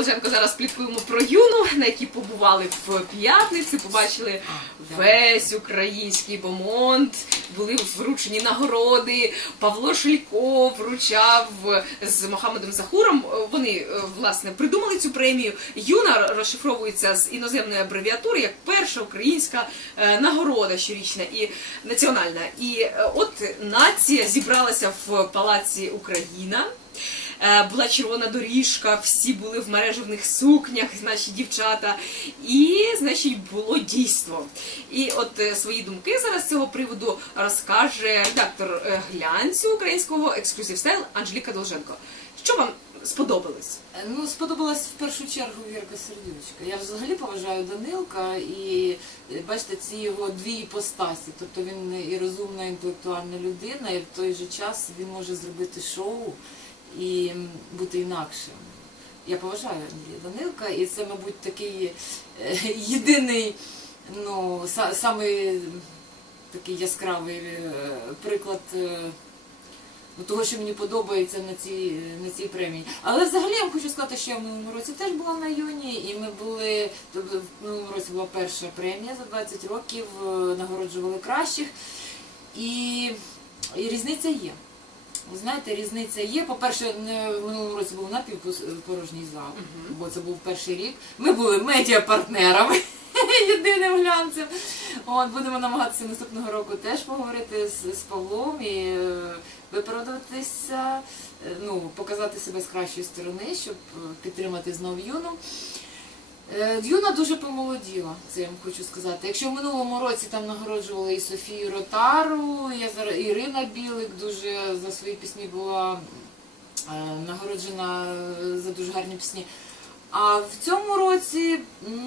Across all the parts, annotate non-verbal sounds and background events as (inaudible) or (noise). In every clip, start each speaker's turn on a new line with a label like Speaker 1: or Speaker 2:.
Speaker 1: Долженко зараз пліткуємо про юну, на якій побували в п'ятницю, побачили весь український бомонд, були вручені нагороди. Павло Шилько вручав з Мохамедом Захуром. Вони е, власне придумали цю премію. Юна розшифровується з іноземної абревіатури як перша українська е, нагорода щорічна і національна. І е, от нація зібралася в палаці Україна. Е, Була червона доріжка, всі були в мережевних сукнях, наші дівчата. І, значить, було дійство. І от е, свої думки зараз з цього приводу розкаже редактор е, глянцю українського ексклюзив стайл Анжеліка Долженко. Що вам сподобалось?
Speaker 2: Ну, сподобалась в першу чергу Вірка Сердючка. Я взагалі поважаю Данилка і бачите, ці його дві іпостасі. Тобто він і розумна, інтелектуальна людина, і в той же час він може зробити шоу і бути інакшим. Я поважаю Андрія Данилка, і це, мабуть, такий е, єдиний, ну, са- самий такий яскравий е, приклад. е, ну, того, що мені подобається на цій, на цій премії. Але взагалі я вам хочу сказати, що я в минулому році теж була на юні, і ми були, в минулому році була перша премія за 20 років, нагороджували кращих. І, і різниця є. Ви знаєте, різниця є. По-перше, в минулому році був напівпорожній зал, бо це був перший рік. Ми були медіапартнерами. (laughs) Єдиним глянцем. От, будемо намагатися наступного року теж поговорити з, з Павлом і е, виправдатися, е, ну, показати себе з кращої сторони, щоб е, підтримати знов юну. Е, Юна дуже помолоділа, це я вам хочу сказати. Якщо в минулому році там нагороджували і Софію Ротару, і Ірина Білик дуже за свої пісні була е, нагороджена е, за дуже гарні пісні. А в цьому році,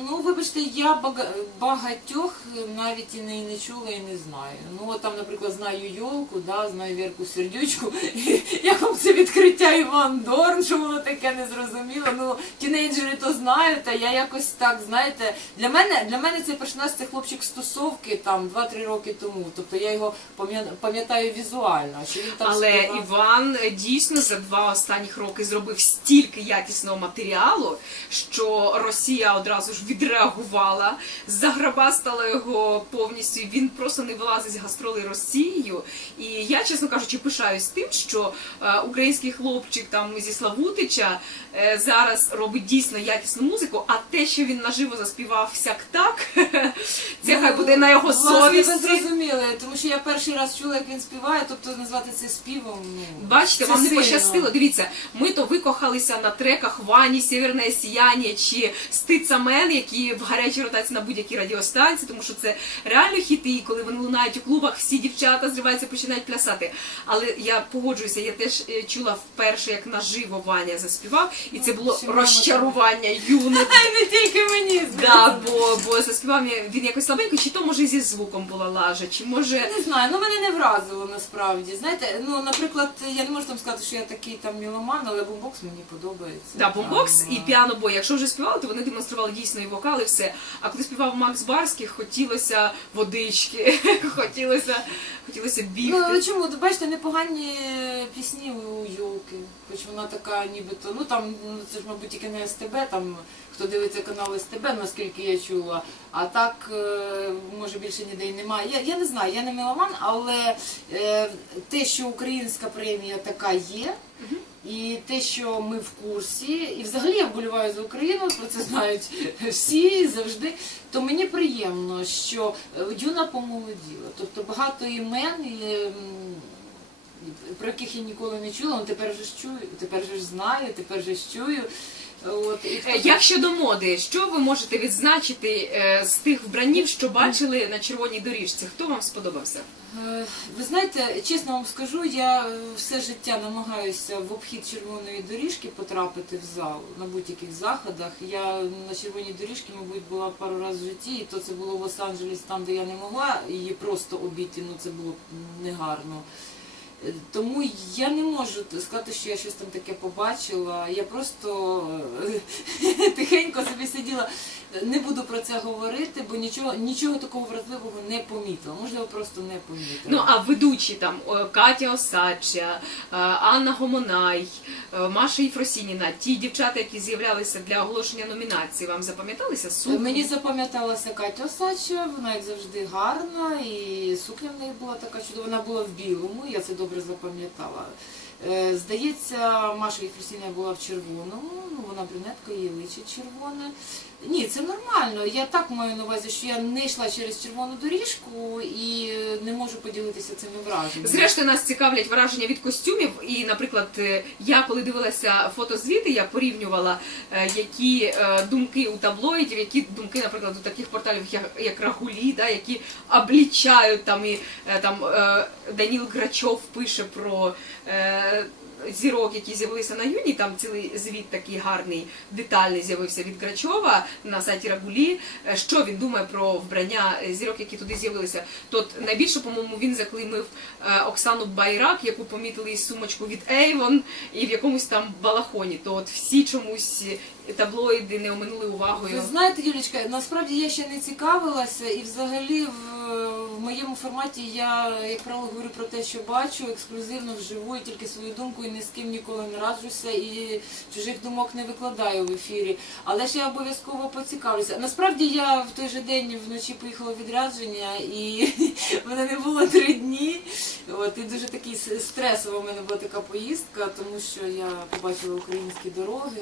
Speaker 2: ну вибачте, я бага- багатьох навіть і не, не чула і не знаю. Ну от там, наприклад, знаю Йолку, да, знаю Вірку Сердючку. (laughs) Як вам це відкриття Іван Дорн, що воно таке незрозуміло. Ну, тінейджери то знають, а я якось так, знаєте, для мене для мене цей персонаж це хлопчик з тусовки там 2-3 роки тому. Тобто я його пам'я- пам'ятаю візуально. Що він там
Speaker 1: Але
Speaker 2: співав.
Speaker 1: Іван е, дійсно за два останніх роки зробив стільки якісного матеріалу, що Росія одразу ж відреагувала, заграбастала його повністю. Він просто не вилазить з гастролей Росією. І я, чесно кажучи, пишаюсь тим, що е, український хлопчик там зі Славутича е, зараз робить дійсно якісну музику. А те, що він наживо заспівав всяк так, (laughs) це хай буде на його
Speaker 2: Ну, ви
Speaker 1: совісті.
Speaker 2: зрозуміли, тому що я перший раз чула, як він співає, тобто назвати це співом. Ну,
Speaker 1: Бачите,
Speaker 2: це
Speaker 1: вам не
Speaker 2: сильно.
Speaker 1: пощастило. Дивіться, ми то викохалися на треках Вані, Сєвєрне Сіяння чи Стицамен, які в гарячій ротації на будь-якій радіостанції, тому що це реально хіти, і коли вони лунають у клубах, всі дівчата зриваються, починають плясати. Але я погоджуюся, я теж е, чула вперше, як наживо Ваня заспівав, і це було розчарування юне. (laughs)
Speaker 2: Не тільки мені.
Speaker 1: Да, бо, бо заспівав він якось слабенько, чи то може зі звуком була лажа, чи може.
Speaker 2: Не знаю, ну мене не вразило насправді. Знаєте, ну, наприклад, я не можу там сказати, що я такий там міломан, але бумбокс мені подобається.
Speaker 1: Да, бомбокс і
Speaker 2: а,
Speaker 1: піанобой. Якщо вже співали, то вони демонстрували дійсно і вокал, і все. А коли співав Макс Барський, хотілося водички, (laughs) хотілося, хотілося бігти.
Speaker 2: Ну чому? Ви Бачите, непогані пісні у Йолки, хоч вона така нібито, ну там ну, це ж, мабуть, тільки не СТБ, там хто дивиться канал СТБ, наскільки я чула. А так, е, може, більше ніде й немає. Я, я не знаю, я не меломан, але е, те, що українська премія така є. І те, що ми в курсі, і взагалі я вболіваю за Україну, про це знають (laughs) всі завжди. То мені приємно, що юна помолоділа. Тобто багато імен, про яких я ніколи не чула, але тепер вже ж чую, тепер вже ж знаю, тепер вже ж чую. От, і
Speaker 1: Е, Як щодо моди, що ви можете відзначити е, з тих вбранів, що бачили на червоній доріжці? Хто вам сподобався?
Speaker 2: Е, Ви знаєте, чесно вам скажу, я е, все життя намагаюся в обхід червоної доріжки потрапити в зал на будь-яких заходах. Я на червоній доріжці, мабуть, була пару разів в житті, і то це було в Лос-Анджелесі, там, де я не могла її просто обійти, ну це було негарно. Тому я не можу сказати, що я щось там таке побачила. Я просто е, (laughs) тихенько собі сиділа. Не буду про це говорити, бо нічого, нічого такого вразливого не помітила. Можливо, просто не помітила.
Speaker 1: Ну а ведучі там Катя Осадча, е, Анна Гомонай, е, Маша Єфросініна, ті дівчата, які з'являлися для оголошення номінації, вам запам'яталися сукні?
Speaker 2: Мені запам'яталася Катя Осадча, вона як завжди гарна, і сукня в неї була така чудова. Вона була в білому, я це добре запам'ятала. Е, Здається, Маша Єфросіня була в червоному, ну вона брюнетка, її личить червоне. Ні, це нормально. Я так маю на увазі, що я не йшла через червону доріжку і не можу поділитися цими враженнями.
Speaker 1: Зрештою, нас цікавлять враження від костюмів. І, наприклад, е, я коли дивилася фотозвіти, я порівнювала, е, які е, думки у таблоїдів, які думки, наприклад, у таких порталів, як, Рагулі, да, які облічають там і там Даніл Грачов пише про. Зірок, які з'явилися на юні, там цілий звіт такий гарний, детальний з'явився від Грачова на сайті Рагулі. Е, Що він думає про вбрання зірок, які туди з'явилися? То найбільше, по-моєму, він заклеймив е, Оксану Байрак, яку помітили із сумочку від Avon і в якомусь там балахоні. То от всі чомусь е, таблоїди не оминули увагою.
Speaker 2: Ви знаєте, Юлічка, насправді я ще не цікавилася, і взагалі в, в моєму форматі я, як правило, говорю про те, що бачу, ексклюзивно вживу, і тільки свою думку ні з ким ніколи не раджуся, і чужих думок не викладаю в ефірі. Але ж я обов'язково поцікавлюся. Насправді я в той же день вночі поїхала в відрядження, і (laughs) мене не було три дні. От, і дуже такий стресова в мене була така поїздка, тому що я побачила українські дороги.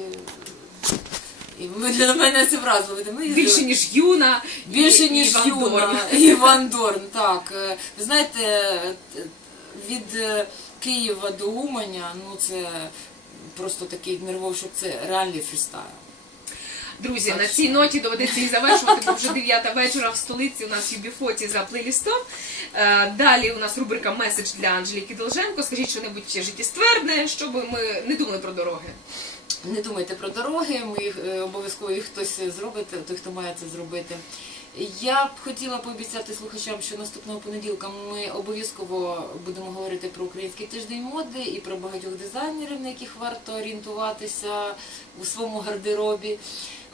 Speaker 2: І для мене це вразило. Ми
Speaker 1: Більше ніж юна,
Speaker 2: Більше ніж
Speaker 1: Ван
Speaker 2: Юна
Speaker 1: Дорн.
Speaker 2: і Ван Дорн, так. Ви знаєте, е, від е, Києва до Уманя, ну це просто такий нервов, що це реальний фрістайл.
Speaker 1: Друзі, на
Speaker 2: що-
Speaker 1: цій ноті доведеться і завершувати, бо вже 9 вечора в столиці. У нас юбіфоті за плейлістом. Е, Далі у нас рубрика Меседж для Анжеліки Долженко. Скажіть що-небудь життєствердне, щоб ми не думали про дороги.
Speaker 2: Не думайте про дороги, ми їх е, обов'язково їх хтось зробить, той, хто має це зробити. Я б хотіла пообіцяти слухачам, що наступного понеділка ми обов'язково будемо говорити про український тиждень моди і про багатьох дизайнерів, на яких варто орієнтуватися у своєму гардеробі.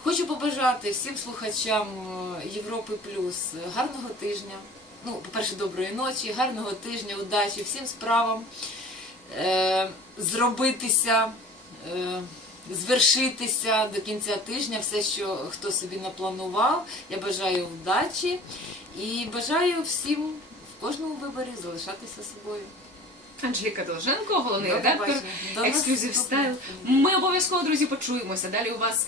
Speaker 2: Хочу побажати всім слухачам е, Європи Плюс гарного тижня. Ну, по-перше, доброї ночі, гарного тижня, удачі, всім справам, е, зробитися. Е, звершитися до кінця тижня все, що хто собі напланував. Я бажаю вдачі і бажаю всім в кожному виборі залишатися собою.
Speaker 1: Анжеліка Долженко, головний редактор Ексклюзив Стайл. Ми обов'язково, друзі, почуємося. Далі у вас.